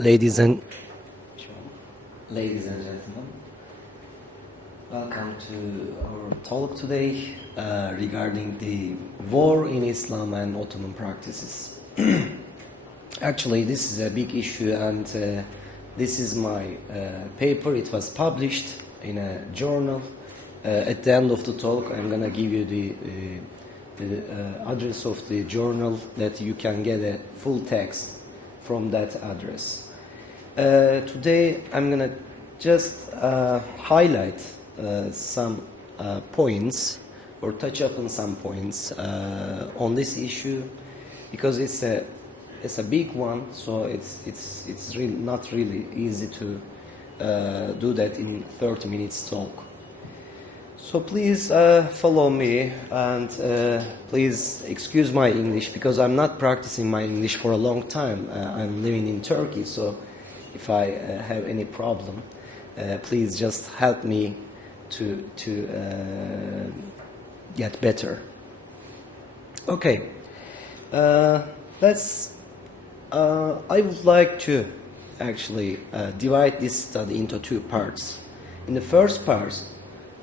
Ladies and gentlemen, welcome to our talk today regarding the war in Islam and Ottoman practices. Actually, this is a big issue, and this is my paper. It was published in a journal. At the end of the talk, I'm going to give you the address of the journal that you can get a full text from that address. Today I'm going to just highlight some points or touch upon some points on this issue, because it's a big one, so it's really not really easy to do that in 30 minutes talk. So please follow me, and please excuse my English, because I'm not practicing my English for a long time. I'm living in Turkey, so if I have any problem, please just help me to get better. Okay, let's. I would like to actually divide this study into two parts. In the first part,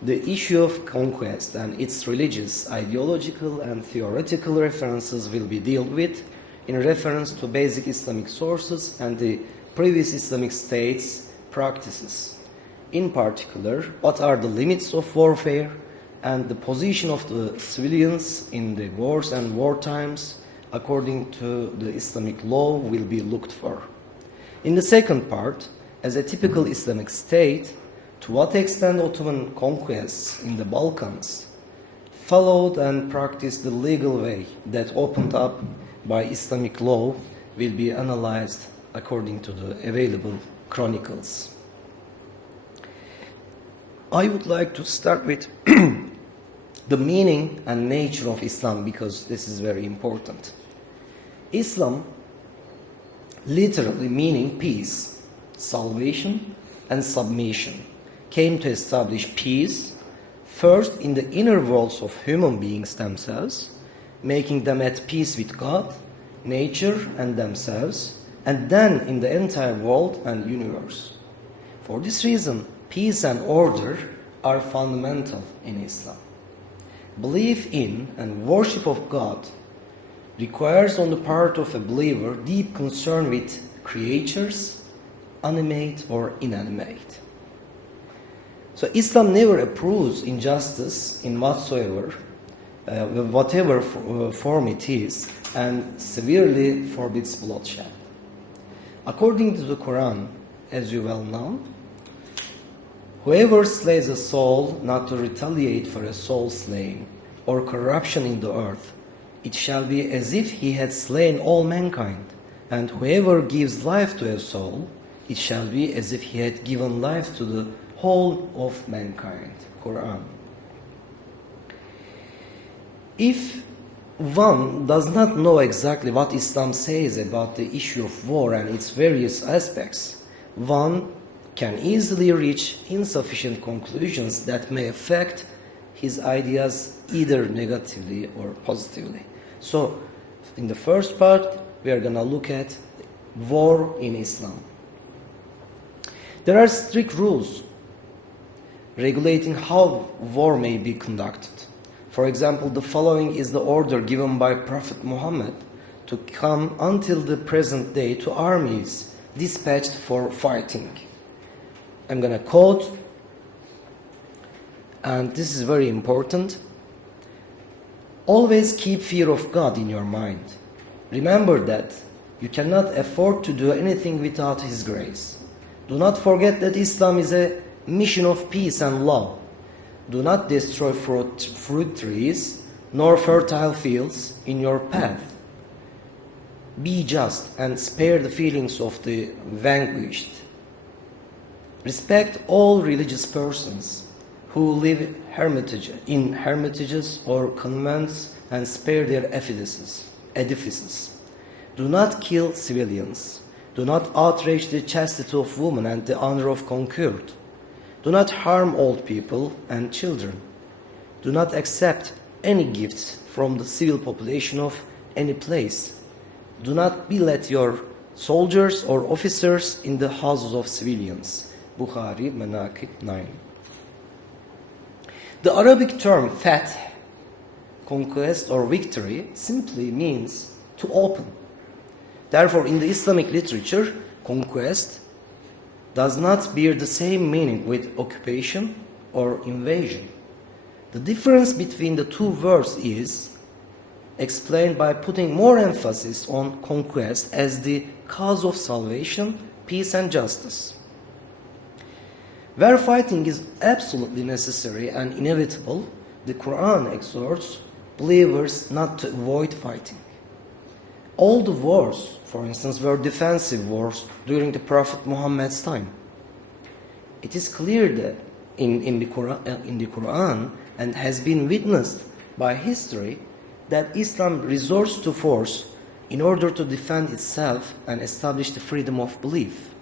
the issue of conquest and its religious, ideological, and theoretical references will be dealt with in reference to basic Islamic sources and the previous Islamic states' practices. In particular, what are the limits of warfare and the position of the civilians in the wars and wartimes according to the Islamic law will be looked for. In the second part, as a typical Islamic state, to what extent Ottoman conquests in the Balkans followed and practiced the legal way that opened up by Islamic law will be analyzed according to the available chronicles. I would like to start with the meaning and nature of Islam, because this is very important. Islam, literally meaning peace, salvation, and submission, came to establish peace, first in the inner worlds of human beings themselves, making them at peace with God, nature, and themselves, and then in the entire world and universe. For this reason, peace and order are fundamental in Islam. Belief in and worship of God requires on the part of a believer deep concern with creatures, animate or inanimate. So Islam never approves injustice in whatever form it is, and severely forbids bloodshed. According to the Qur'an, as you well know, whoever slays a soul not to retaliate for a soul slain or corruption in the earth, it shall be as if he had slain all mankind. And whoever gives life to a soul, it shall be as if he had given life to the whole of mankind. Qur'an. If one does not know exactly what Islam says about the issue of war and its various aspects, one can easily reach insufficient conclusions that may affect his ideas either negatively or positively. So, in the first part, we are going to look at war in Islam. There are strict rules regulating how war may be conducted. For example, the following is the order given by Prophet Muhammad to come until the present day to armies dispatched for fighting. I'm going to quote, and this is very important. Always keep fear of God in your mind. Remember that you cannot afford to do anything without His grace. Do not forget that Islam is a mission of peace and love. Do not destroy fruit trees nor fertile fields in your path. Be just and spare the feelings of the vanquished. Respect all religious persons who live in hermitages or convents, and spare their edifices. Do not kill civilians. Do not outrage the chastity of women and the honor of conquered. Do not harm old people and children. Do not accept any gifts from the civil population of any place. Do not be let your soldiers or officers in the houses of civilians. Bukhari, Manaqib 9. The Arabic term fath, conquest or victory, simply means to open. Therefore, in the Islamic literature, conquest does not bear the same meaning with occupation or invasion. The difference between the two words is explained by putting more emphasis on conquest as the cause of salvation, peace and justice. Where fighting is absolutely necessary and inevitable, the Qur'an exhorts believers not to avoid fighting. All the wars, for instance, were defensive wars during the Prophet Muhammad's time. It is clear that in the Qur'an and has been witnessed by history that Islam resorts to force in order to defend itself and establish the freedom of belief.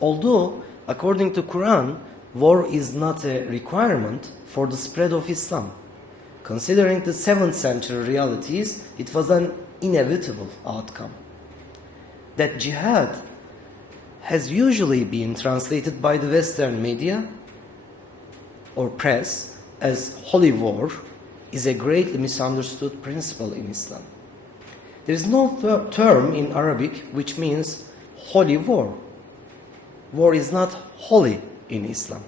Although, according to Qur'an, war is not a requirement for the spread of Islam. Considering the 7th century realities, it was an inevitable outcome. That jihad has usually been translated by the Western media or press as holy war is a greatly misunderstood principle in Islam. There is no term in Arabic which means holy war. War is not holy in Islam.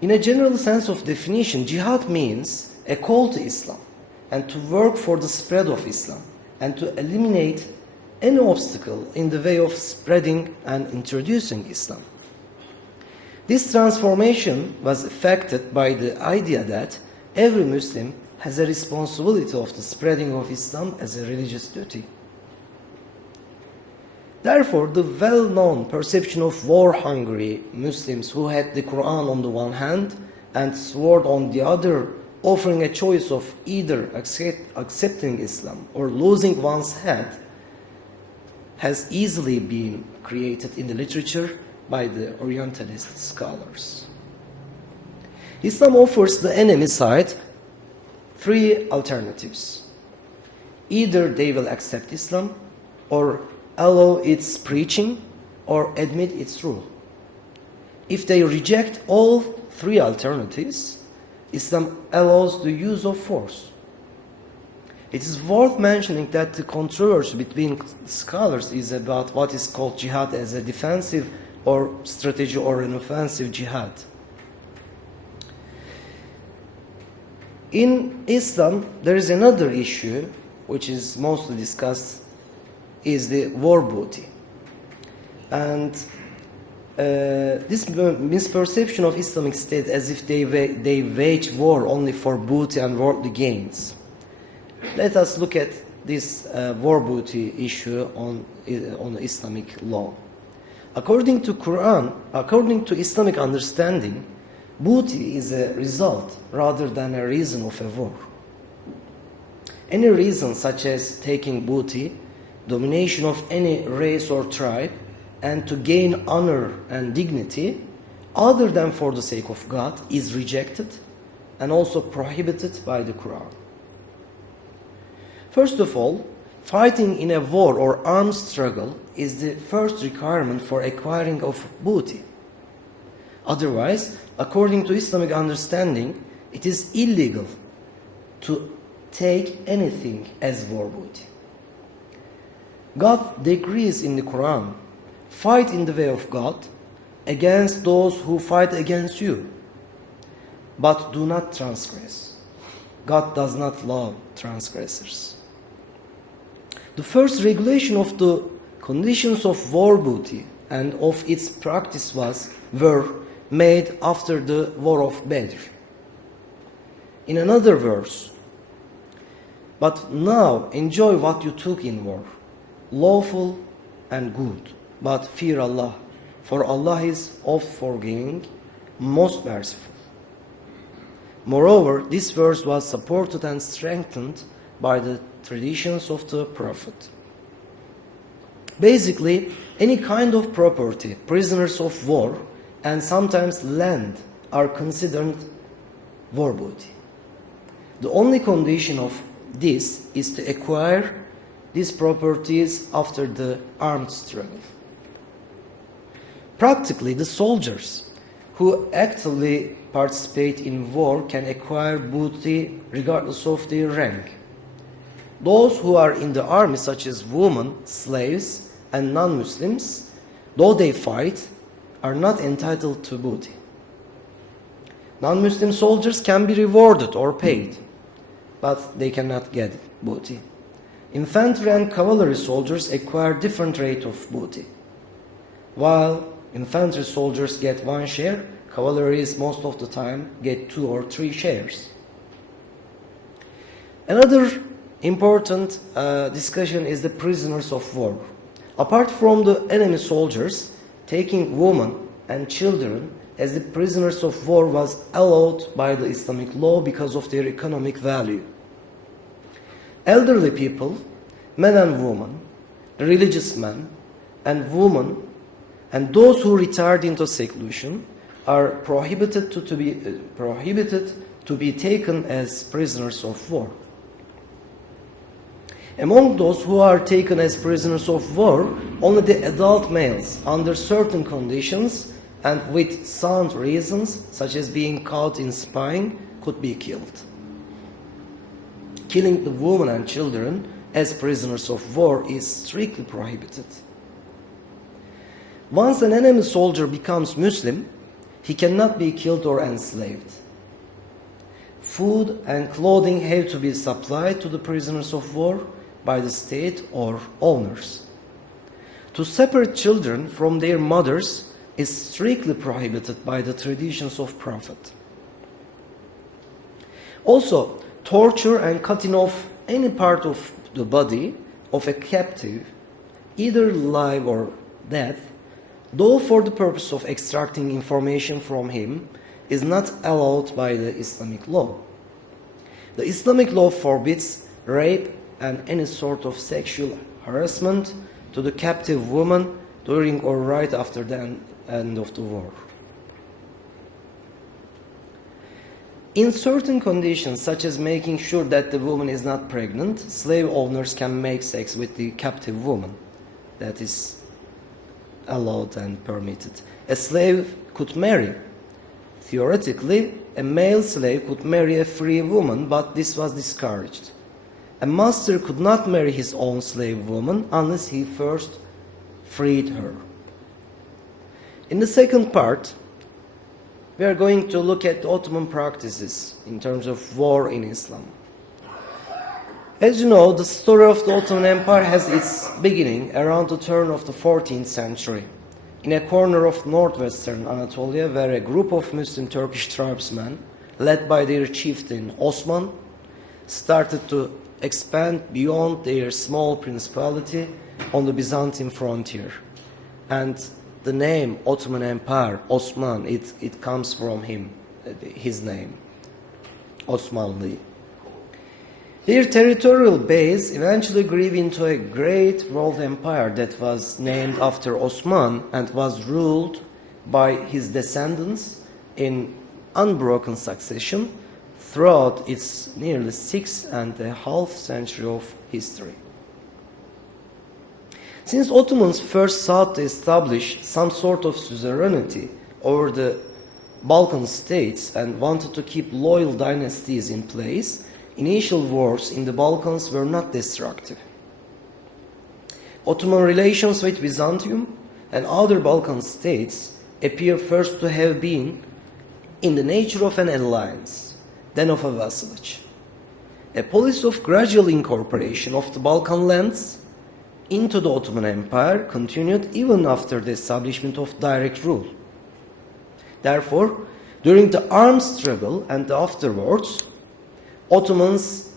In a general sense of definition, jihad means a call to Islam and to work for the spread of Islam and to eliminate any obstacle in the way of spreading and introducing Islam. This transformation was affected by the idea that every Muslim has a responsibility of the spreading of Islam as a religious duty. Therefore, the well-known perception of war-hungry Muslims who had the Qur'an on the one hand and sword on the other, offering a choice of either accepting Islam or losing one's head, has easily been created in the literature by the Orientalist scholars. Islam offers the enemy side three alternatives. Either they will accept Islam, or allow its preaching, or admit its rule. If they reject all three alternatives, Islam allows the use of force. It is worth mentioning that the controversy between scholars is about what is called jihad as a defensive or strategy or an offensive jihad. In Islam, there is another issue which is mostly discussed, is the war booty. And this misperception of Islamic State as if they wage war only for booty and worldly gains. Let us look at this war booty issue on Islamic law. According to Qur'an, according to Islamic understanding, booty is a result rather than a reason of a war. Any reason such as taking booty, domination of any race or tribe, and to gain honor and dignity other than for the sake of God is rejected and also prohibited by the Qur'an. First of all, fighting in a war or armed struggle is the first requirement for acquiring of booty. Otherwise, according to Islamic understanding, it is illegal to take anything as war booty. God decrees in the Quran, fight in the way of God against those who fight against you, but do not transgress. God does not love transgressors. The first regulation of the conditions of war booty and of its practice were made after the war of Badr. In another verse, but now enjoy what you took in war, lawful and good, but fear Allah, for Allah is oft forgiving, most merciful. Moreover, this verse was supported and strengthened by the traditions of the Prophet. Basically, any kind of property, prisoners of war, and sometimes land are considered war booty. The only condition of this is to acquire these properties after the armed struggle. Practically, the soldiers who actively participate in war can acquire booty regardless of their rank. Those who are in the army, such as women, slaves, and non-Muslims, though they fight, are not entitled to booty. Non-Muslim soldiers can be rewarded or paid, but they cannot get booty. Infantry and cavalry soldiers acquire different rate of booty. While infantry soldiers get 1 share, cavalries most of the time get 2 or 3 shares. Another important discussion is the prisoners of war. Apart from the enemy soldiers, taking women and children as the prisoners of war was allowed by the Islamic law because of their economic value. Elderly people, men and women, religious men and women, and those who retired into seclusion are prohibited to be taken as prisoners of war. Among those who are taken as prisoners of war, only the adult males, under certain conditions and with sound reasons, such as being caught in spying, could be killed. Killing the women and children as prisoners of war is strictly prohibited. Once an enemy soldier becomes Muslim, he cannot be killed or enslaved. Food and clothing have to be supplied to the prisoners of war by the state or owners. To separate children from their mothers is strictly prohibited by the traditions of Prophet. Also, torture and cutting off any part of the body of a captive, either live or dead, though for the purpose of extracting information from him, is not allowed by the Islamic law. The Islamic law forbids rape and any sort of sexual harassment to the captive woman during or right after the end of the war. In certain conditions, such as making sure that the woman is not pregnant, slave owners can make sex with the captive woman. That is allowed and permitted. A slave could marry. Theoretically, a male slave could marry a free woman, but this was discouraged. A master could not marry his own slave woman unless he first freed her. In the second part, we are going to look at the Ottoman practices in terms of war in Islam. As you know, the story of the Ottoman Empire has its beginning around the turn of the 14th century, in a corner of northwestern Anatolia, where a group of Muslim Turkish tribesmen, led by their chieftain Osman, started to expand beyond their small principality on the Byzantine frontier. And the name Ottoman Empire, Osman, it comes from his name, Osmanlı. Their territorial base eventually grew into a great world empire that was named after Osman and was ruled by his descendants in unbroken succession throughout its nearly 6.5 centuries of history. Since Ottomans first sought to establish some sort of suzerainty over the Balkan states and wanted to keep loyal dynasties in place, initial wars in the Balkans were not destructive. Ottoman relations with Byzantium and other Balkan states appear first to have been in the nature of an alliance, then of a vassalage. A policy of gradual incorporation of the Balkan lands into the Ottoman Empire continued even after the establishment of direct rule. Therefore, during the armed struggle and afterwards, Ottomans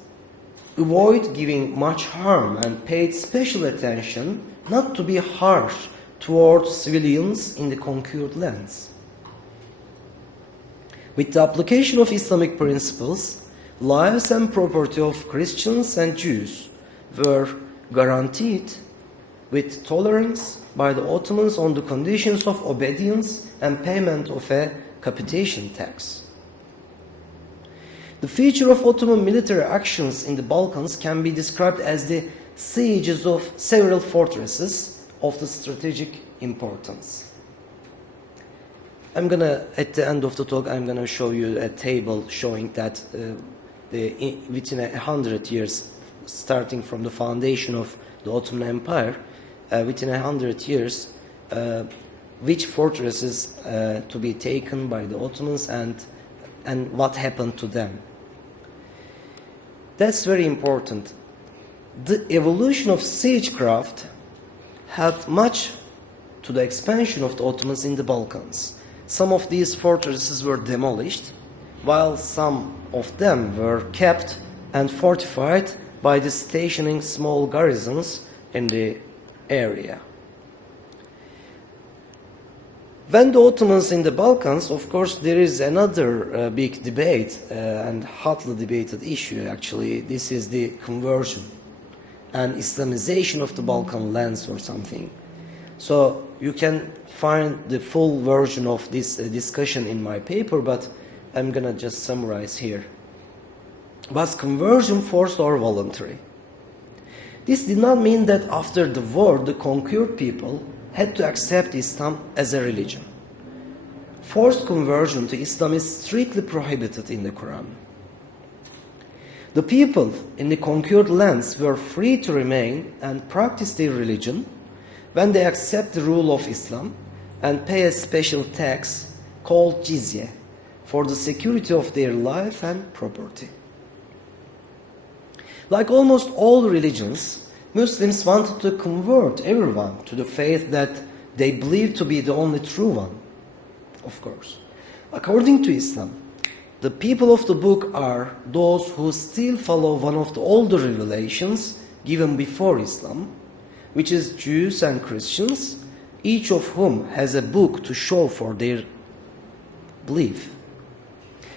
avoid giving much harm and paid special attention not to be harsh towards civilians in the conquered lands. With the application of Islamic principles, lives and property of Christians and Jews were guaranteed with tolerance by the Ottomans on the conditions of obedience and payment of a capitation tax. The The feature of Ottoman military actions in the Balkans can be described as the sieges of several fortresses of the strategic importance. At the end of the talk, I'm gonna show you a table showing that within 100 years, starting from the foundation of the Ottoman Empire, within 100 years, which fortresses to be taken by the Ottomans and what happened to them. That's very important. The evolution of siegecraft helped much to the expansion of the Ottomans in the Balkans. Some of these fortresses were demolished, while some of them were kept and fortified by the stationing small garrisons in the area. When the Ottomans in the Balkans, of course, there is another big debate and hotly debated issue, actually. This is the conversion and Islamization of the Balkan lands or something. So you can find the full version of this discussion in my paper, but I'm going to just summarize here. Was conversion forced or voluntary? This did not mean that after the war, the conquered people had to accept Islam as a religion. Forced conversion to Islam is strictly prohibited in the Qur'an. The people in the conquered lands were free to remain and practice their religion when they accept the rule of Islam and pay a special tax called jizya for the security of their life and property. Like almost all religions, Muslims wanted to convert everyone to the faith that they believed to be the only true one, of course. According to Islam, the people of the book are those who still follow one of the older revelations given before Islam, which is Jews and Christians, each of whom has a book to show for their belief.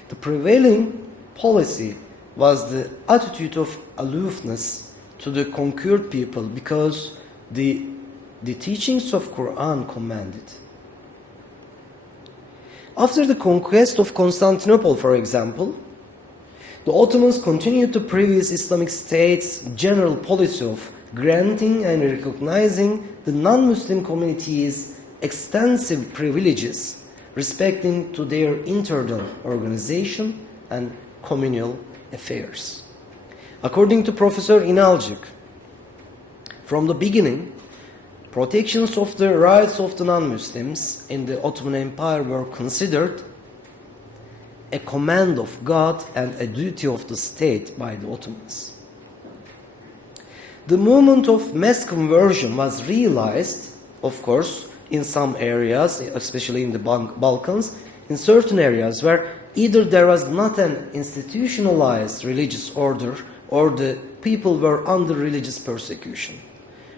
The prevailing policy was the attitude of aloofness to the conquered people because the teachings of Qur'an commanded. After the conquest of Constantinople, for example, the Ottomans continued the previous Islamic states' general policy of granting and recognizing the non-Muslim communities extensive privileges respecting to their internal organization and communal affairs. According to Professor Inalcik, from the beginning, protections of the rights of the non-Muslims in the Ottoman Empire were considered a command of God and a duty of the state by the Ottomans. The movement of mass conversion was realized, of course, in some areas, especially in the Balkans, in certain areas where either there was not an institutionalized religious order or the people were under religious persecution.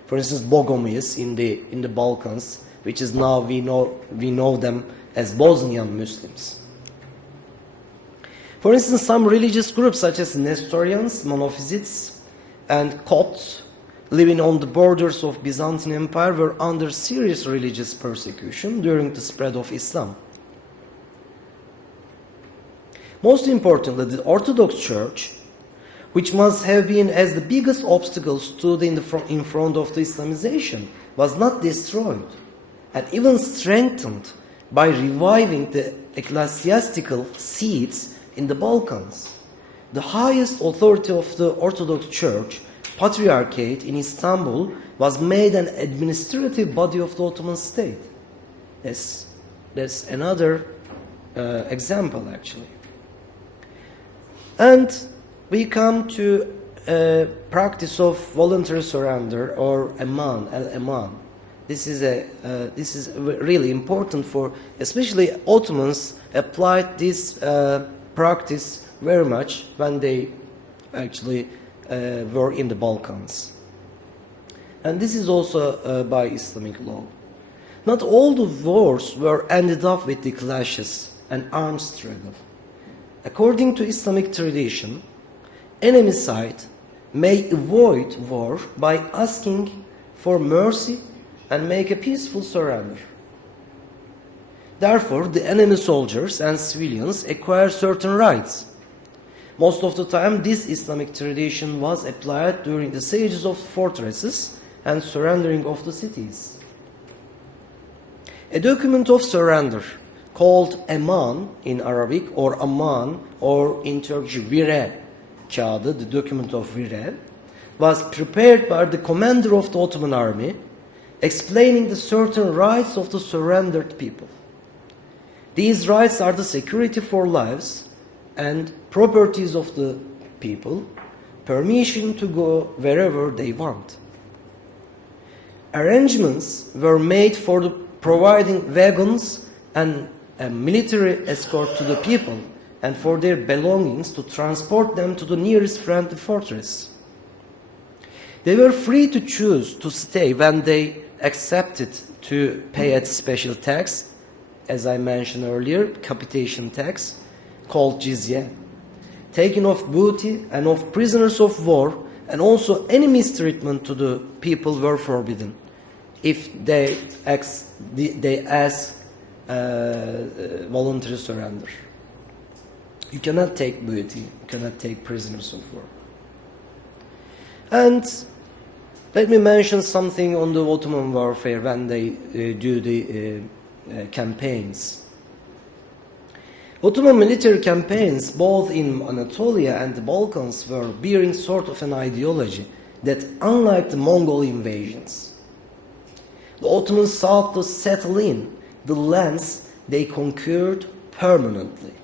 For instance, Bogomians in the Balkans, which is now we know them as Bosnian Muslims. For instance, some religious groups such as Nestorians, Monophysites, and Copts living on the borders of Byzantine Empire were under serious religious persecution during the spread of Islam. Most importantly, the Orthodox Church, which must have been as the biggest obstacle stood in front of the Islamization, was not destroyed and even strengthened by reviving the ecclesiastical seats in the Balkans. The highest authority of the Orthodox Church, Patriarchate in Istanbul, was made an administrative body of the Ottoman state. That's another example, actually. And we come to practice of voluntary surrender or al-aman. This is really important for, especially Ottomans applied this practice very much when they actually were in the Balkans. And this is also by Islamic law. Not all the wars were ended up with the clashes and armed struggle. According to Islamic tradition, enemy side may avoid war by asking for mercy and make a peaceful surrender. Therefore, the enemy soldiers and civilians acquire certain rights. Most of the time, this Islamic tradition was applied during the sieges of fortresses and surrendering of the cities. A document of surrender called eman in Arabic, or aman, or in Turkish vire kağıdı, the document of vire, was prepared by the commander of the Ottoman army, explaining the certain rights of the surrendered people. These rights are the security for lives and properties of the people, permission to go wherever they want. Arrangements were made for the providing wagons and a military escort to the people and for their belongings to transport them to the nearest friendly fortress. They were free to choose to stay when they accepted to pay a special tax, as I mentioned earlier, capitation tax, called jizya, taking of booty and of prisoners of war, and also any mistreatment to the people were forbidden if they ask voluntary surrender. You cannot take booty, you cannot take prisoners of war. And let me mention something on the Ottoman warfare when they do the campaigns. Ottoman military campaigns, both in Anatolia and the Balkans, were bearing sort of an ideology that, unlike the Mongol invasions, the Ottomans sought to settle in the lands they conquered permanently.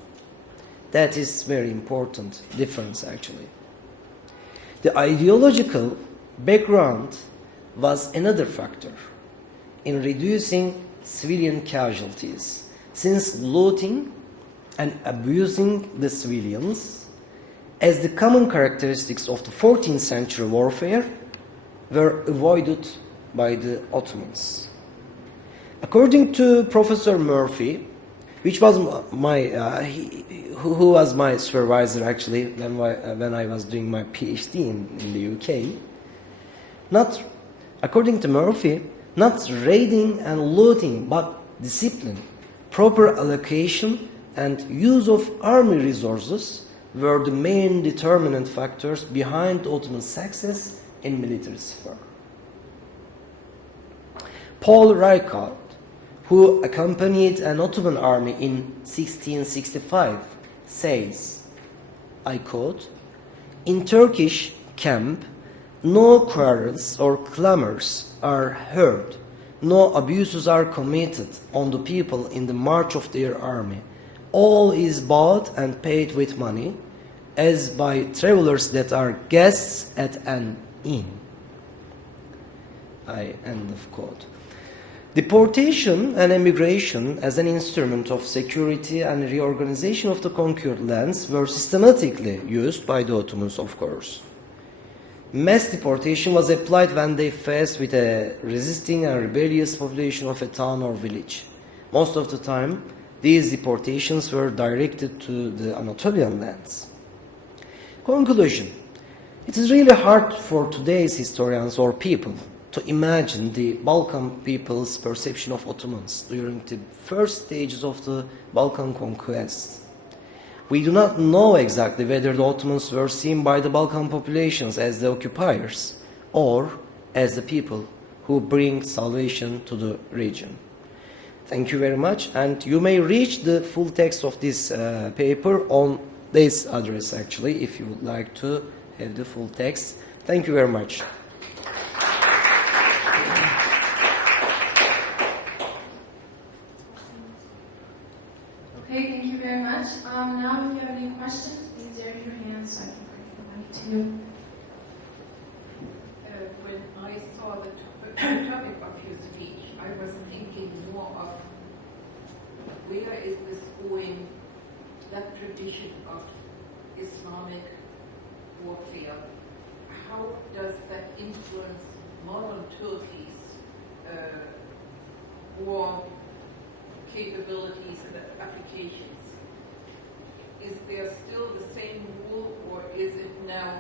That is very important difference, actually. The ideological background was another factor in reducing civilian casualties, since looting and abusing the civilians, as the common characteristics of the 14th century warfare, were avoided by the Ottomans. According to Professor Murphy, which was who was my supervisor actually when I was doing my PhD in the UK, according to Murphy, not raiding and looting, but discipline, proper allocation, and use of army resources were the main determinant factors behind Ottoman success in military sphere. Paul Reichardt, who accompanied an Ottoman army in 1665, says, I quote, "In Turkish camp, no quarrels or clamors are heard, no abuses are committed on the people in the march of their army. All is bought and paid with money, as by travelers that are guests at an inn." End of quote. Deportation and emigration as an instrument of security and reorganization of the conquered lands were systematically used by the Ottomans, of course. Mass deportation was applied when they faced with a resisting and rebellious population of a town or village. Most of the time, these deportations were directed to the Anatolian lands. Conclusion. It is really hard for today's historians or people to imagine the Balkan people's perception of Ottomans during the first stages of the Balkan conquest. We do not know exactly whether the Ottomans were seen by the Balkan populations as the occupiers or as the people who bring salvation to the region. Thank you very much, and you may reach the full text of this paper on this address, actually, if you would like to have the full text. Thank you very much. Okay, thank you very much. Now, if you have any questions, please raise your hand so I can bring the mic to you. When I saw the topic of your speech, I was thinking more of where is this going, that tradition of Islamic warfare, how does that influence modern Turkey's war capabilities and applications? Is there still the same rule, or is it now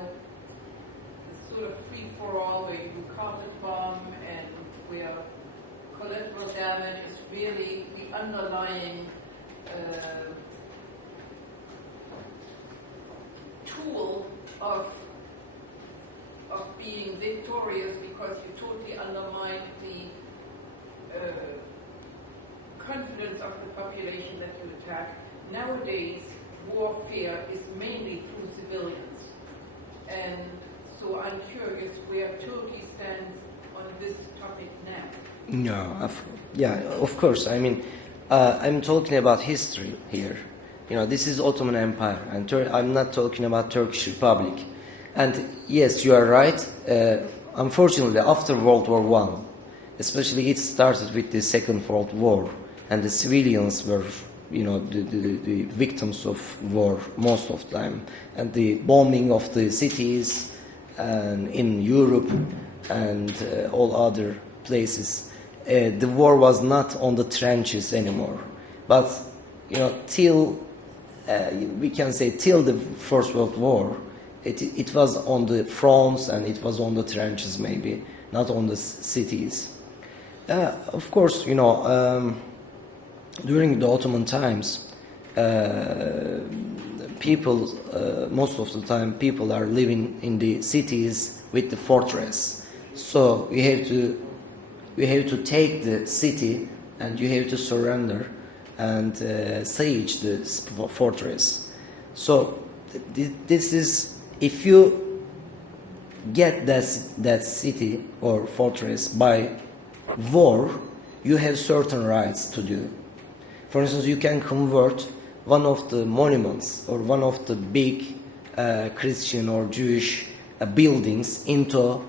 a sort of free-for-all where you carpet bomb and where collateral damage is really the underlying tool of being victorious because you totally undermine the confidence of the population that you attack. Nowadays, warfare is mainly through civilians. And so I'm curious where Turkey stands on this topic now. No, yeah, of course. I mean, I'm talking about history here. You know, this is Ottoman Empire, and I'm not talking about Turkish Republic. And yes, you are right. Unfortunately, after World War I, especially it started with the Second World War, and the civilians were, you know, the victims of war most of the time, and the bombing of the cities and in Europe and all other places. The war was not on the trenches anymore, but you know, till we can say till the First World War, it was on the fronts and it was on the trenches, maybe not on the cities. Of course, you know, during the Ottoman times, people, most of the time, people are living in the cities with the fortress. So you have to take the city and you have to surrender and siege the fortress. So this is, if you get that city or fortress by war, you have certain rights to do. For instance, you can convert one of the monuments or one of the big Christian or Jewish buildings into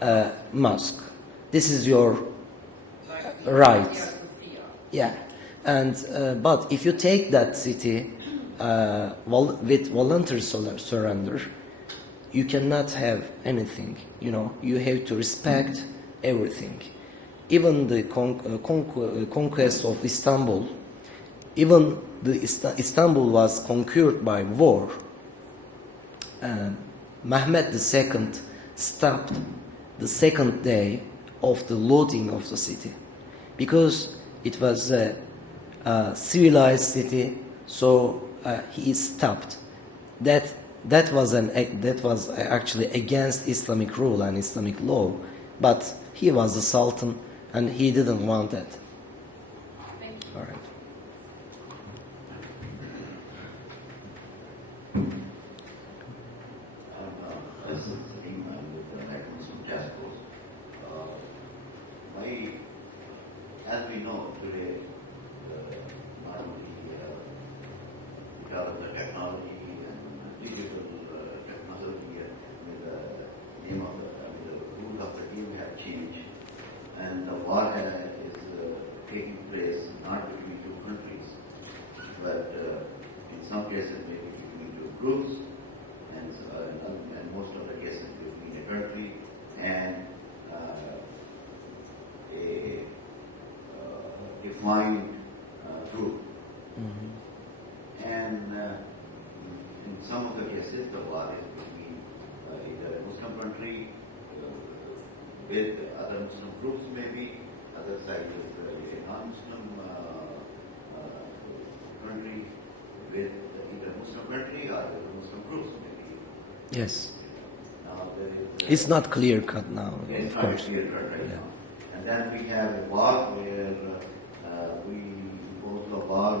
a mosque. This is your right. Yeah, and but if you take that city with voluntary surrender, you cannot have anything. You know, you have to respect everything. Even the conquest of Istanbul, even Istanbul was conquered by war. Mehmed II stopped the second day of the looting of the city because it was a civilized city, so he stopped. That was actually against Islamic rule and Islamic law, but he was the Sultan and he didn't want that. Thank you. All right. This is sitting with the records of Casualties. As we know today, not only because of the technology and digital technology, with the name of the rule of the game have changed, and the war is taking place not between two countries, but in some cases maybe between two groups, and most of the cases between a country and a defined group. Mm-hmm. And in some of the cases, the war is between either a Muslim country with other Muslim groups, maybe other side is a non-Muslim country with either a Muslim country or a Muslim groups, maybe. Yes. Now there is It's not clear cut now, it's of not course. clear cut right Yeah. now. And then we have a war where we go to a war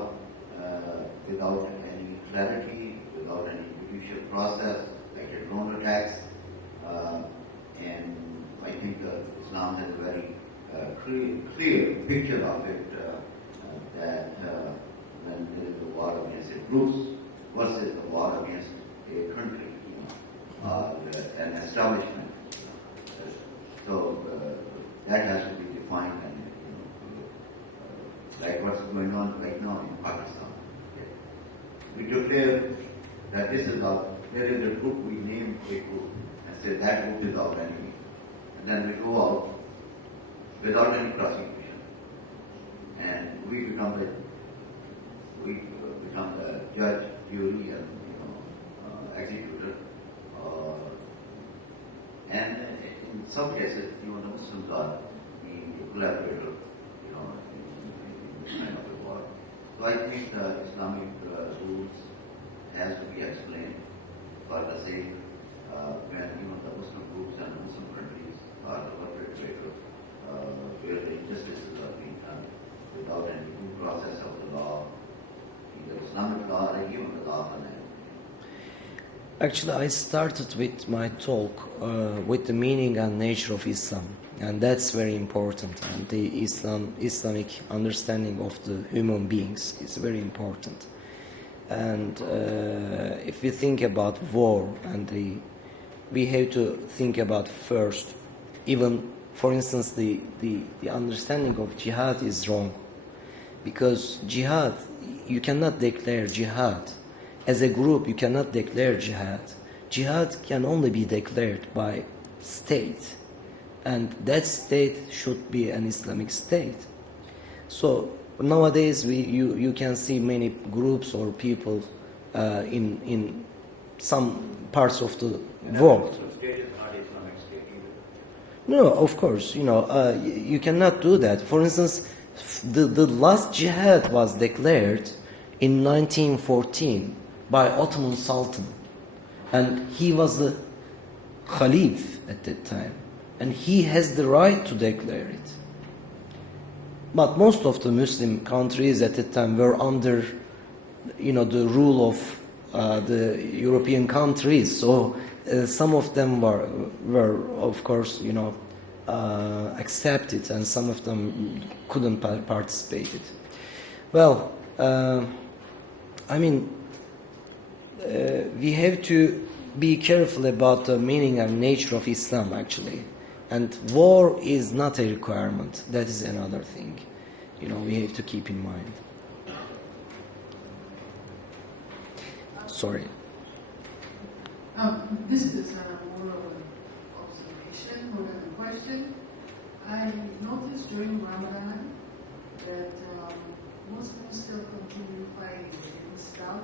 without any clarity, without any judicial process, like a drone attacks. And I think Islam has a very clear picture of it that when there is a war against a group versus the war against a country, or an establishment. So that has to be defined, and like what's going on right now in Pakistan. Okay. We declare that this is our, there is a group, we name a group and say that group is our enemy. And then we go out without any prosecution. And we become the judge, jury, and executor. And in some cases, even the Muslims are being the collaborator, in this kind of a war. So I think the Islamic rules has to be explained for the Actually, I started with my talk with the meaning and nature of Islam, and that's very important. And the Islamic understanding of the human beings is very important. And if we think about war, we have to think about first, even for instance, the understanding of jihad is wrong, because jihad, you cannot declare jihad. As a group, you cannot declare jihad. Jihad can only be declared by state, and that state should be an Islamic state. So nowadays, you can see many groups or people in some parts of the world. State is not Islamic state either. No, of course, you cannot do that. For instance, the last jihad was declared in 1914 by Ottoman Sultan, and he was the Khalif at that time, and he has the right to declare it. But most of the Muslim countries at that time were under, the rule of the European countries. So some of them were of course, accepted, and some of them couldn't participate. Well, we have to be careful about the meaning and nature of Islam, actually. And war is not a requirement. That is another thing, we have to keep in mind. Sorry. This is more of an observation more than a question. I noticed during Ramadan that Muslims still continue fighting against Islam.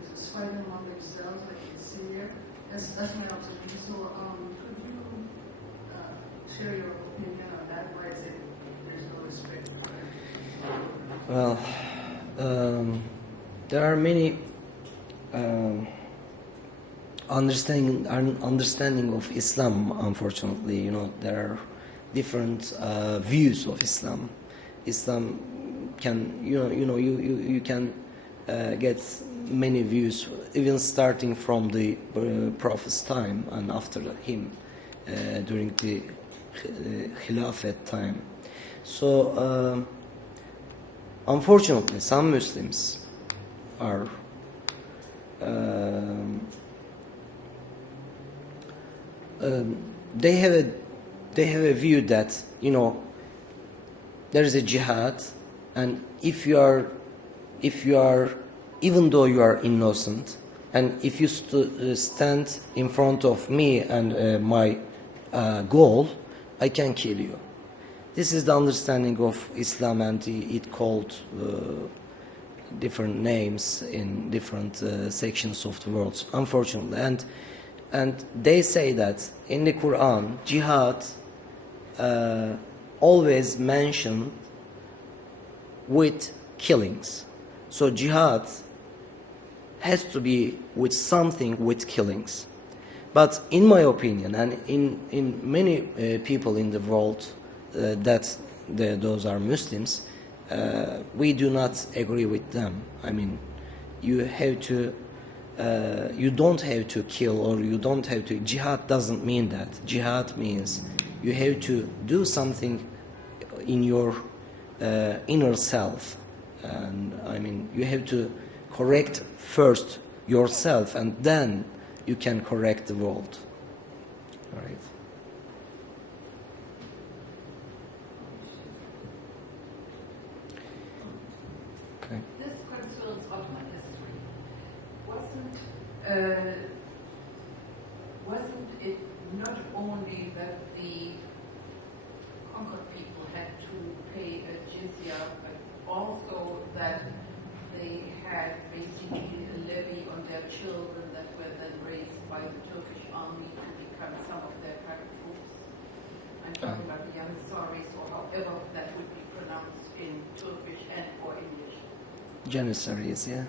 There's a fight among themselves, like in Syria. That's my observation. So could you share your opinion on that? Why is it there's no respect? Well, there are many understanding of Islam. Unfortunately, there are different views of Islam. Islam can, you can get many views, even starting from the Prophet's time and after him, during the Khilafat time. So, unfortunately, some Muslims are they have a view that there is a jihad, and if you are even though you are innocent, and if you stand in front of me and my goal, I can kill you. This is the understanding of Islam, and it called different names in different sections of the world, unfortunately. And they say that in the Qur'an, jihad always mentioned with killings. So jihad has to be with something with killings. But in my opinion, and in many people in the world those are Muslims, we do not agree with them. You don't have to kill, or you don't have to. Jihad doesn't mean that. Jihad means you have to do something in your inner self, and you have to correct first yourself, and then you can correct the world. All right. Okay. This concerns Ottoman history. Wasn't it not only that the conquered people had to pay a jizya, but also that they had basically a levy on their children that were then raised by the Turkish army to become some of their troops? I'm talking about the Janissaries, or however that would be pronounced in Turkish and or English. Janissaries, yeah.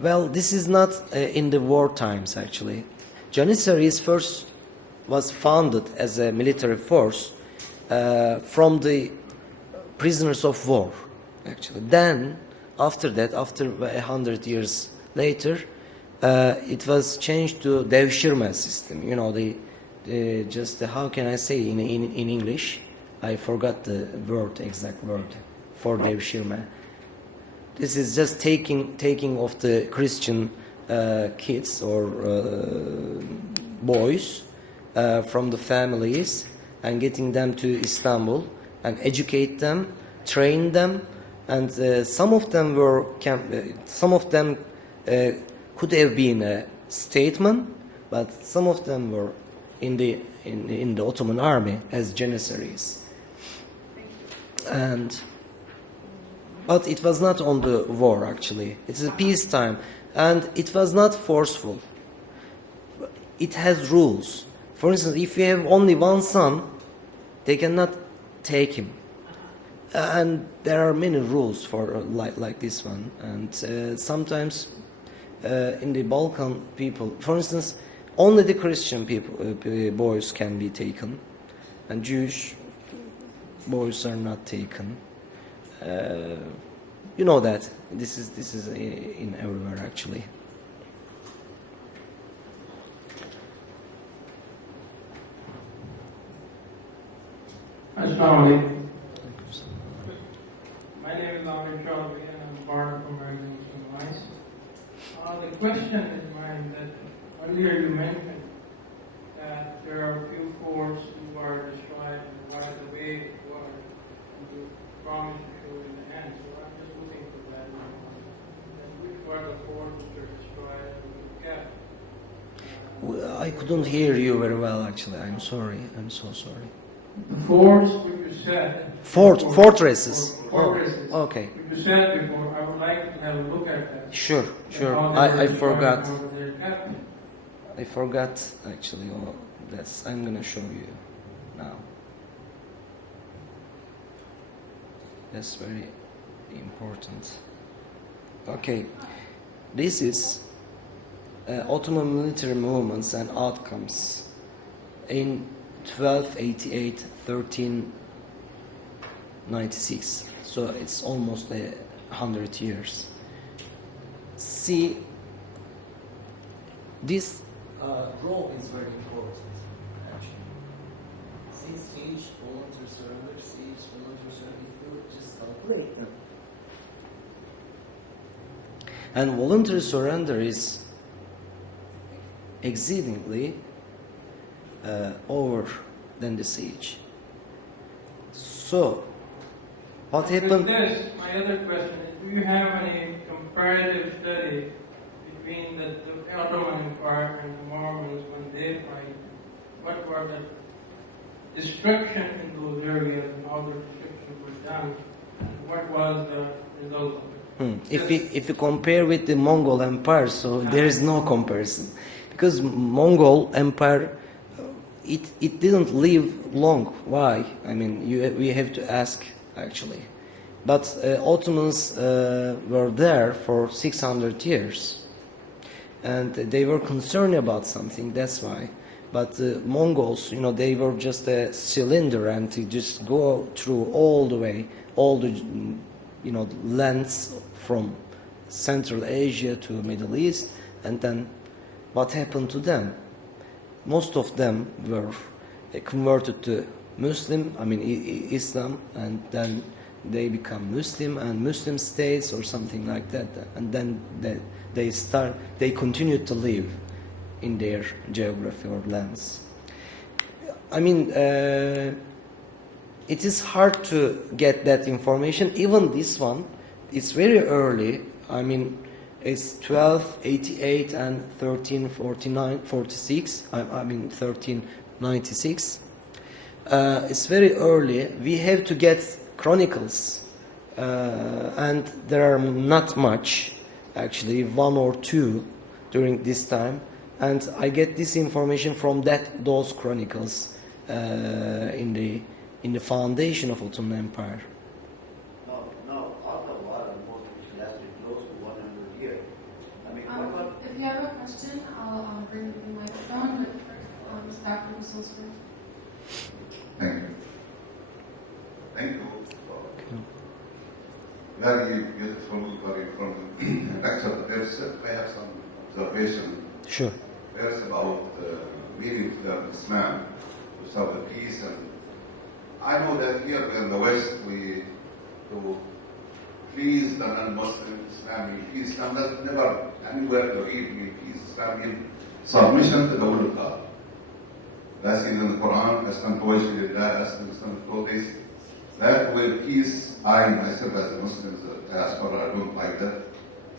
Well, this is not in the wartimes, actually. Janissaries first was founded as a military force from the prisoners of war, actually. Then, after that, after 100 years later, it was changed to devshirme system. You know, how can I say in English? I forgot the exact word for devshirme. This is just taking of the Christian kids or boys from the families and getting them to Istanbul and educate them, train them, and some of them could have been a statesman, but some of them were in the Ottoman army as janissaries. But it was not on the war actually. It's a peacetime, and it was not forceful. It has rules. For instance, if you have only one son, they cannot take him. And there are many rules for like this one. And sometimes in the Balkan people, for instance, only the Christian people, boys can be taken, and Jewish boys are not taken. You know that this is in everywhere actually. Assalamu alaikum. My name is Amir Chaudhry and I'm part of American Civillian. The question is mine that earlier you mentioned that there are a few forts who are destroyed and why the way was and you promised to show in the end. So I'm just looking for that. And which were the forts which are destroyed and were kept? I couldn't hear you very well actually. I'm sorry. I'm so sorry. The forts which you said. Fortresses. Fortresses. Oh, okay. Which you said before, I would like to have a look at that. Sure. I forgot. I forgot actually. Oh, I'm gonna show you now. That's very important. Okay, this is Ottoman military movements and outcomes in 1288, 1396. So it's almost 100 years. See, this row is very important, actually. See, siege, voluntary surrender, siege, voluntary surrender, if you just calculate them. And voluntary surrender is exceedingly over than the siege. So, what happened? My other question is, do you have any comparative study between the Ottoman Empire and the Mormons when they fight? What were the destruction in those areas and how the destruction was done? And what was the result of it? If you compare with the Mongol Empire, so there is no comparison, because Mongol Empire it didn't live long. Why? I mean, we have to ask actually. But Ottomans were there for 600 years, and they were concerned about something. That's why. But Mongols, they were just a cylinder, and they just go through all the way, all the lands from Central Asia to Middle East, and then what happened to them? Most of them were converted to Islam, and then they become Muslim and Muslim states or something like that, and then they continue to live in their geography or lands. I mean, it is hard to get that information. Even this one, it's very early. I mean, it's 1288 and 1396. It's very early. We have to get chronicles, and there are not much, actually, one or two during this time. And I get this information from those chronicles in the foundation of Ottoman Empire. No, Ottoman was lasted close to 100 years. I mean, If you have a question, I'll bring you the microphone, but first, Dr. Whistles first. Thank you. Very beautiful, very from lecture. I have some observation. Sure. First about the meaning of Islam, to serve the peace. And I know that here in the West, we to please the non-Muslim Islam, peace. Islam does never anywhere to read me peace. Islam means submission to the will of God. That's in the Qur'an, as controversial as that, as Muslims told us. That will peace, I myself as a Muslim, diaspora, I don't like that.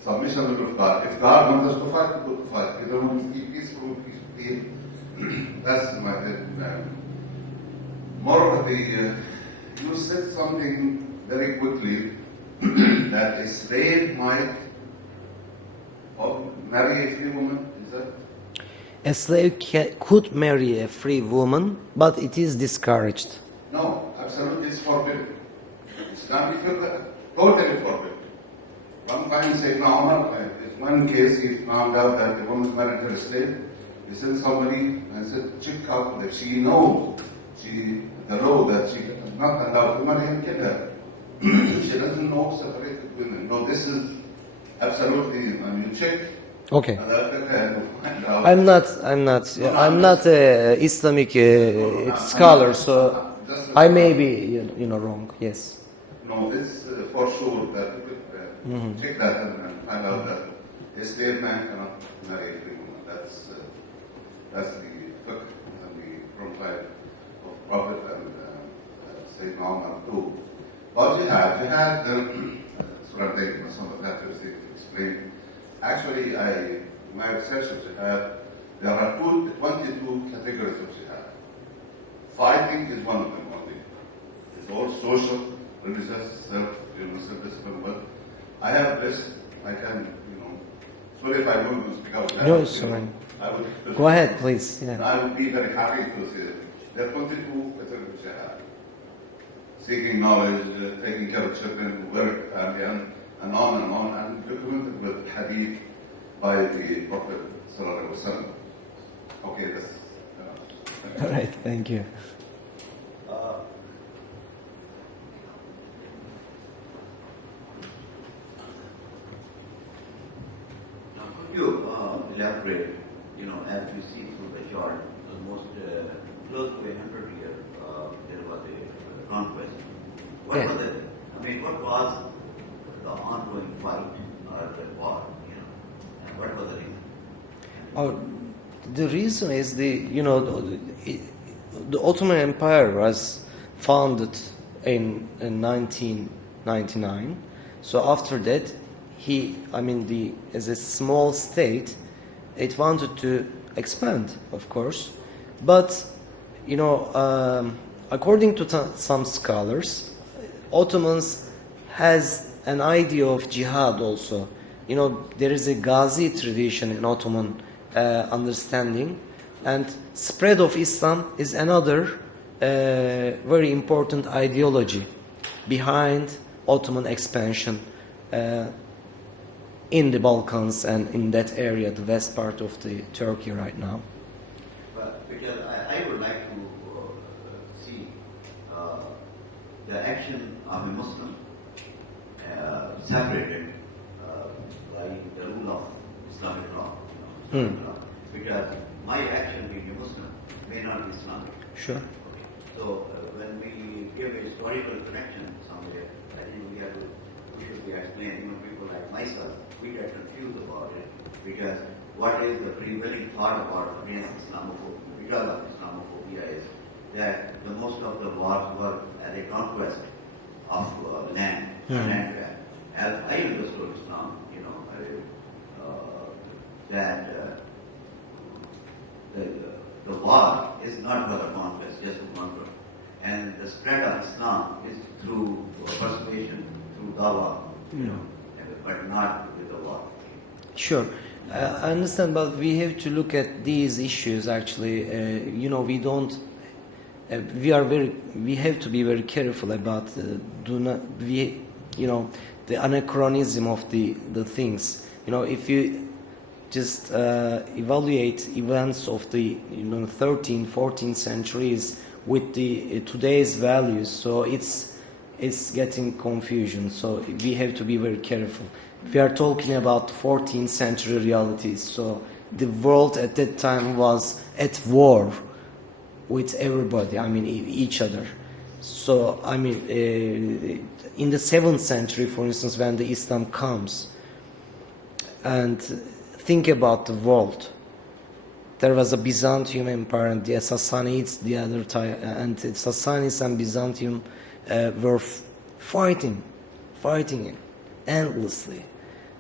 Submission to the will of God. If God wants us to fight, we will fight. If He doesn't want to keep peaceful, peace. That's my more of the, you said something very quickly that a slave might marry a free woman, is that? A slave could marry a free woman, but it is discouraged. No, absolutely it's forbidden. Islam is totally forbidden. One time Sayyidina Umar, in one case he found out that the woman married her slave. He sent somebody and said, check out that she knows the law that she is not allowed to marry and kill her. She doesn't know separated women. No, this is absolutely, when you check, Okay. find out. I'm not a Islamic scholar, so I may be, wrong. Yes. No, it's for sure that check that and find out that a slave man cannot marry a free woman. That's the fiqh and the front line of Prophet and Sayyidina Umar too. But Jihad, that's what I'm thinking, some of that to explain. Actually, my research of Jihad, there are 22 categories of Jihad. Fighting is one of them only. It's all social, religious, self-discipline. But I have this, I can, sorry if I don't speak out. No, sorry. Go ahead, please. Yeah. I would be very happy to say there are 22 categories of Jihad. Seeking knowledge, taking care of children, work, family, and on, and documented with hadith by the Prophet Sallallahu Alaihi Wasallam. Okay, that's All right. Thank you. Now, could you elaborate, as we see through the chart, almost close to 100 years, there was a conquest. What was the ongoing fight or the war, and what was the reason? The reason is the Ottoman Empire was founded in 1999. So after that, as a small state, it wanted to expand, of course. But according to some scholars, Ottomans has an idea of jihad also. There is a Ghazi tradition in Ottoman understanding, and spread of Islam is another very important ideology behind Ottoman expansion in the Balkans and in that area, the west part of the Turkey right now. But because I would like to see the action of a Muslim separated by the rule of Islamic law. Because my action being a Muslim may not be Islamic. Sure. Okay. So when we give a historical connection somewhere, I think we should be explaining. People like myself, we get confused about it because what is the prevailing thought about against Islamophobia? Because of Islamophobia is that the most of the wars were as a conquest of land. As I understood Islam, that the war is not for the conquest, just to conquer. And the spread of Islam is through persuasion, through dawah, but not with the war. Sure. I understand, but we have to look at these issues actually. We have to be very careful about the anachronism of the things. If you just evaluate events of the 13th, 14th centuries with the today's values, so it's it's getting confusion. So we have to be very careful. We are talking about 14th century realities. So the world at that time was at war with everybody, I mean each other. So I mean in the 7th century, for instance, when the Islam comes, and think about the world, there was a Byzantium Empire and the Sassanids the other time, and the Sassanids and Byzantium were fighting endlessly.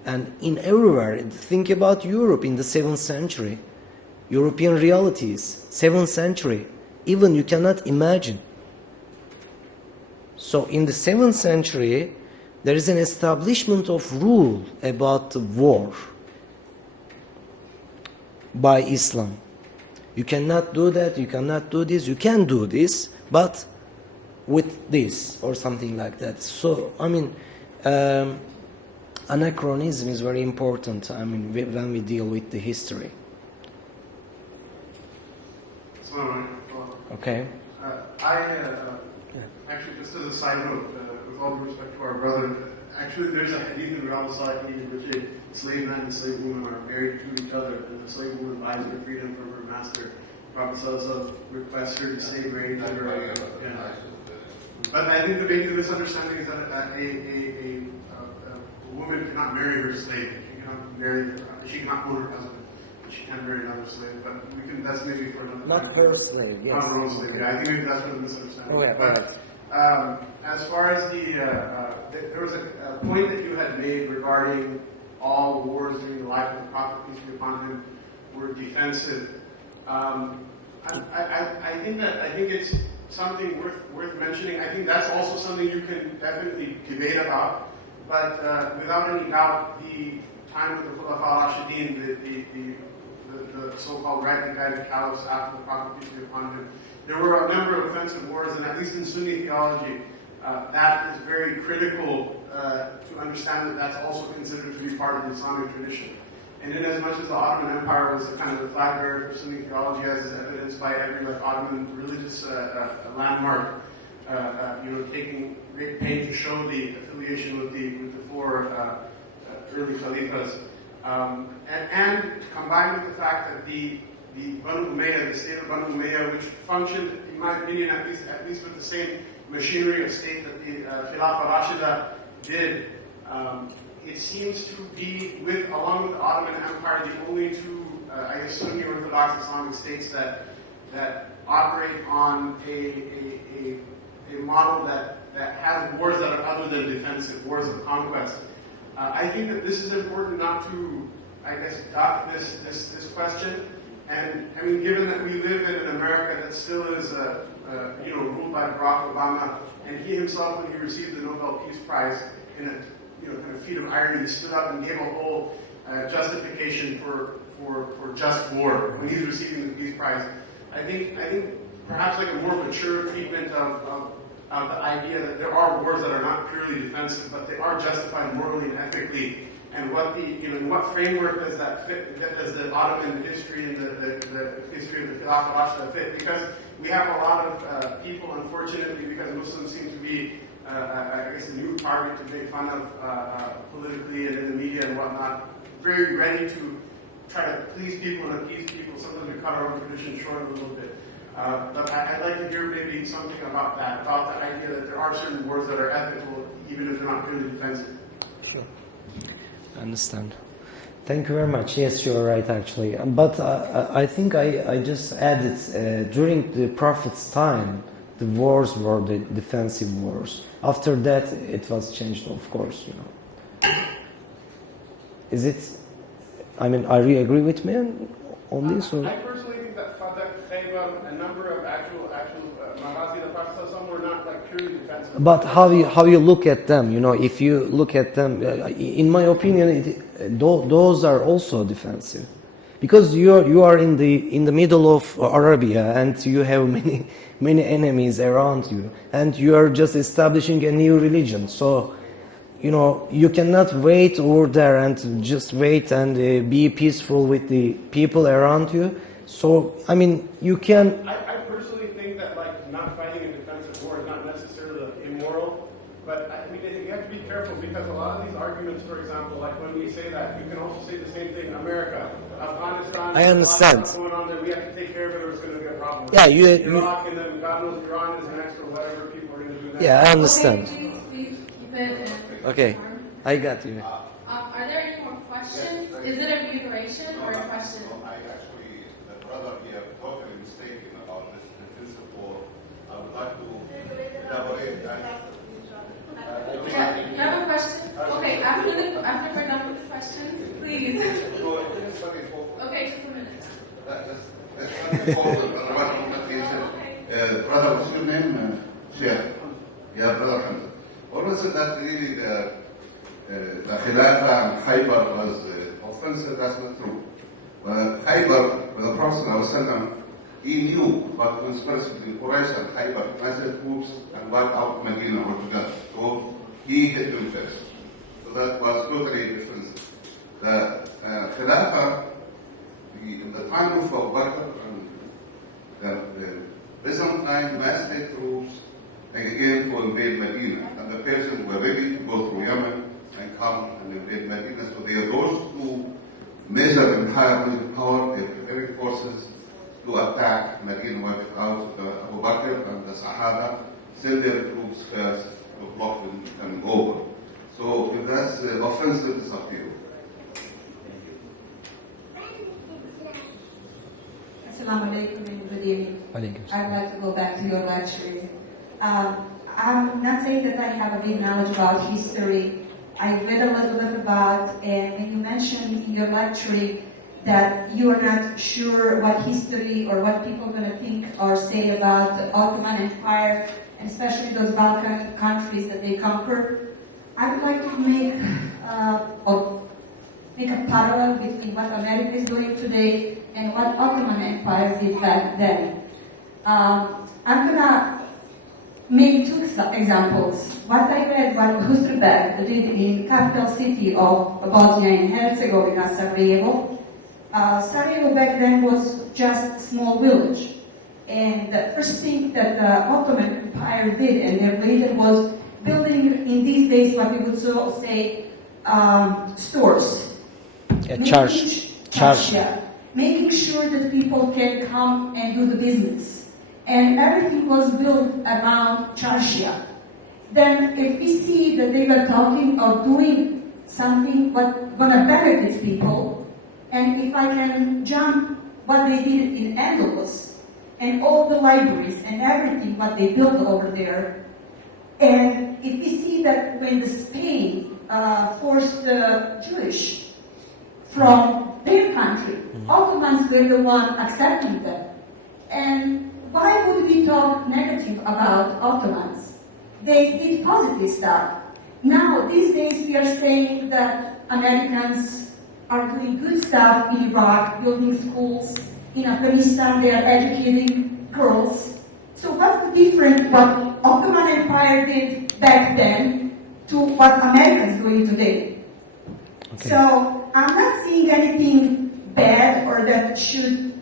And in everywhere, think about Europe in the 7th century, European realities, 7th century, even you cannot imagine. So in the 7th century, there is an establishment of rule about the war by Islam. You cannot do that, you cannot do this, you can do this, but with this or something like that. So, I mean, anachronism is very important, I mean, when we deal with the history. Okay. Actually, just as a side note, with all due respect to our brother, actually there's a hadith in Riyadh al-Salihin in which a slave man and slave woman are married to each other, and the slave woman buys her freedom from her master. Prophet ﷺ requests her to stay married to her. But I think the big misunderstanding is that a woman cannot marry her slave. She cannot own her husband. She can't marry another slave. But that's maybe for another. Not her slave, yes. Not her own slave. Yeah, I think maybe that's where the misunderstanding. Oh, yeah, but as far as there was a point that you had made regarding all wars during the life of the Prophet, peace be upon him, were defensive. I think it's something worth mentioning. I think that's also something you can definitely debate about. But without any doubt, the time of the Khulafa al-Rashidin, the so-called right guided caliphs after the Prophet, peace be upon him, there were a number of offensive wars, and at least in Sunni theology, that is very critical to understand that that's also considered to be part of the Islamic tradition. And in as much as the Ottoman Empire was a kind of the flag bearer for Sunni theology, as is evidenced by every Ottoman religious landmark, taking great pains to show the affiliation with the four early Khalifas, and combined with the fact that the Banu Umayyah, the state of Banu Umayyah, which functioned, in my opinion, at least with the same machinery of state that the Khilafah Rashida did, it seems to be, along with the Ottoman Empire, the only two, Sunni Orthodox Islamic states that operate on a model that has wars that are other than defensive, wars of conquest. I think that this is important not to, duck this question. And I mean, given that we live in an America that still is, ruled by Barack Obama, and he himself, when he received the Nobel Peace Prize, in a kind of feat of irony, stood up and gave a whole justification for just war when he's receiving the Peace Prize. I think perhaps like a more mature treatment of the idea that there are wars that are not purely defensive, but they are justified morally and ethically. And what framework does that fit? Does the Ottoman history and the history of the Khilafah Rashida fit? Because we have a lot of people, unfortunately, because Muslims seem to be, a new target to make fun of politically and in the media and whatnot, very ready to try to please people and appease people, sometimes we cut our own tradition short a little bit. But I'd like to hear maybe something about that, about the idea that there are certain wars that are ethical, even if they're not really defensive. Sure. I understand. Thank you very much. Yes, you're right, actually. But I think I just added, during the Prophet's time, the wars were the defensive wars. After that, it was changed, of course, Is it, are you agree with me on this? Or? I personally think that Fatah, Khaybar, a number of actual Maghazi, the Prophet were not purely defensive. But how you look at them, if you look at them, in my opinion, those are also defensive, because you are in the middle of Arabia and you have many enemies around you, and you are just establishing a new religion. So, you cannot wait over there and just wait and be peaceful with the people around you. So, you can. I personally think that not fighting a defensive war is not necessarily immoral. But I mean, you have to be careful because a lot of these arguments, for example, like when we say that, you can also say the same thing in America, Afghanistan. I understand. What's going on there? We have to take care of it, or it's going to be a problem. Yeah, you Iraq, and then God knows Iran is next, or whatever people are going to do next. yeah, I understand. Okay, please keep it. Okay, I got you. Are there any more questions? Is it a reiteration or a question? I actually, the brother here totally mistaken about this defensive war. I would like to elaborate. You have a question? Okay, after we're done with the questions, please. Okay, just a minute. Brother, what's your name? Sheikh. Yeah, brother Hamza. Always said that really the Khilafah and Khaybar was offensive. That's not true. But Khaybar, the Prophet ﷺ, he knew what conspiracy between Quraysh and Khaybar, massive troops, and wiped out Medina altogether. So he hit them first. So that was totally different. The Khilafah, in the time of Abu Bakr and the Byzantine massive troops again to invade Medina, and the Persians were ready to go through Yemen and come and invade Medina. So they rose to major empire with power, their preparing forces to attack Medina, wipe it out. Abu Bakr and the Sahaba send their troops first to block them coming over. So if that's offensive, it's up to you. Assalamu alaikum and good evening. I'd like to go back to your lecture. I'm not saying that I have a big knowledge about history. I read a little bit about, and when you mentioned in your lecture that you are not sure what history or what people are going to think or say about the Ottoman Empire, and especially those Balkan countries that they conquered, I would like to make a parallel between what America is doing today and what Ottoman Empire did back then. I'm going to make two examples. What I read, what Ozdemir did in capital city of Bosnia and Herzegovina, Sarajevo. Sarajevo back then was just a small village. And the first thing that the Ottoman Empire did, and their leader, was building in these days what we would say stores. Charge. Yeah. Making sure that people can come and do the business. And everything was built around Charshia. Then if we see that they were talking or doing something what gonna benefit people, and if I can jump what they did in Andalus, and all the libraries and everything what they built over there, and if we see that when the Spain forced the Jewish from their country, Ottomans were the one accepting them. And why would we talk negative about Ottomans? They did positive stuff. Now, these days we are saying that Americans are doing good stuff in Iraq, building schools. In Afghanistan, they are educating girls. So what's the difference what Ottoman Empire did back then to what America is doing today? Okay. So I'm not seeing anything bad or that should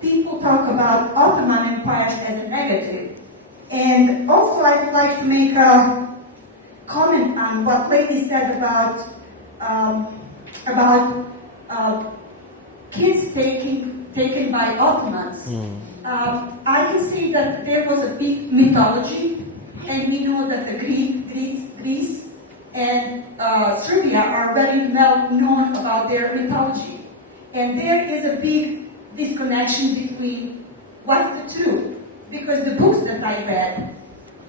people talk about Ottoman empires as a negative. And also I would like to make a comment on what lady said about kids taken by Ottomans. I can say that there was a big mythology, and we know that the Greece and Serbia are very well known about their mythology. And there is a big disconnection between what's the truth. Because the books that I read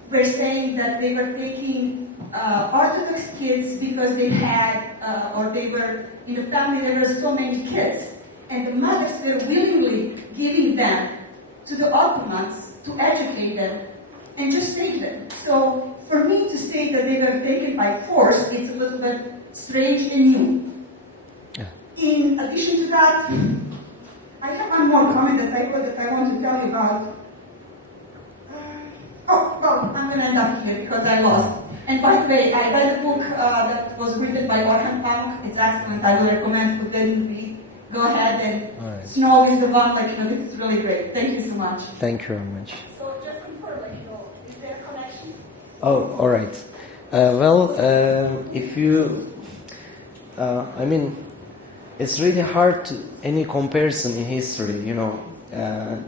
were saying that they were taking Orthodox kids because they had, or they were in a family there were so many kids. And the mothers were willingly giving them to the Ottomans to educate them and just save them. So for me to say that they were taken by force, it's a little bit strange and new. Yeah. In addition to that, I have one more comment that I want to tell you about. I'm going to end up here because I lost. And by the way, I read a book that was written by Orientalist. It's excellent. I will recommend who didn't read. Go ahead and Snow is the one, it's really great. Thank you so much. Thank you very much. So just confirm, is there a connection? Oh, all right. If you, I mean, it's really hard to any comparison in history. You know,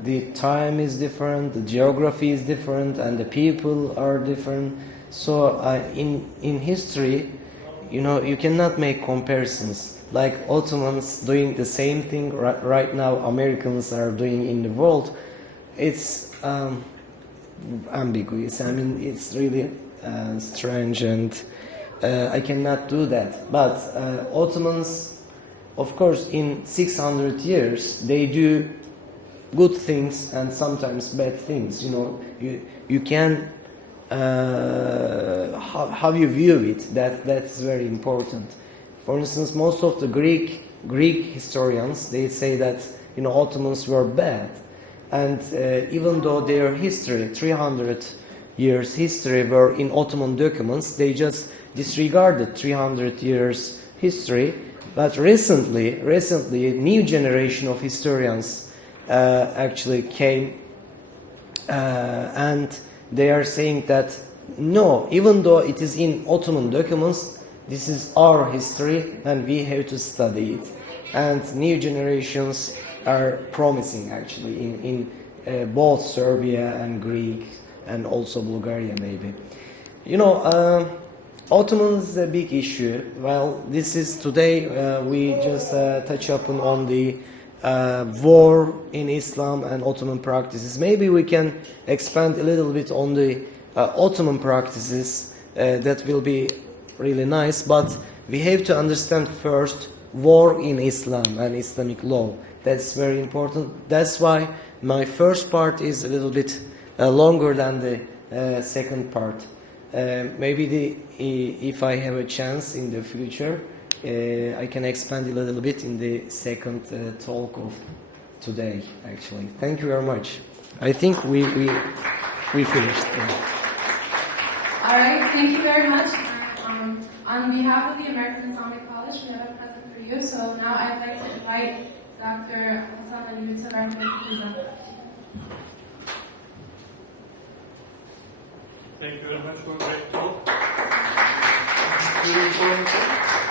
the time is different, the geography is different, and the people are different. So in history, you know, you cannot make comparisons. Like Ottomans doing the same thing right now, Americans are doing in the world. It's ambiguous. I mean, it's really strange, and I cannot do that. But Ottomans, of course, in 600 years, they do good things and sometimes bad things. You know, you can how you view it. That's very important. For instance, most of the Greek historians, they say that, you know, Ottomans were bad, and even though their history, 300 years history, were in Ottoman documents, they just disregarded 300 years history. But recently, a new generation of historians actually came, and they are saying that no, even though it is in Ottoman documents, this is our history and we have to study it. And new generations are promising, actually, in both Serbia and Greek and also Bulgaria, maybe. You know, Ottomans is a big issue. Well, this is today we just touch upon on the war in Islam and Ottoman practices. Maybe we can expand a little bit on the Ottoman practices. That will be really nice, but we have to understand first war in Islam and Islamic law. That's very important. That's why my first part is a little bit longer than the second part. Maybe if I have a chance in the future, I can expand a little bit in the second talk of today, actually. Thank you very much. I think we finished. All right, thank you very much. On behalf of the American Islamic College, we have a present for you. So now I'd like to invite Dr. Hassan Ali to present. Thank you very much for a great talk. Very informative.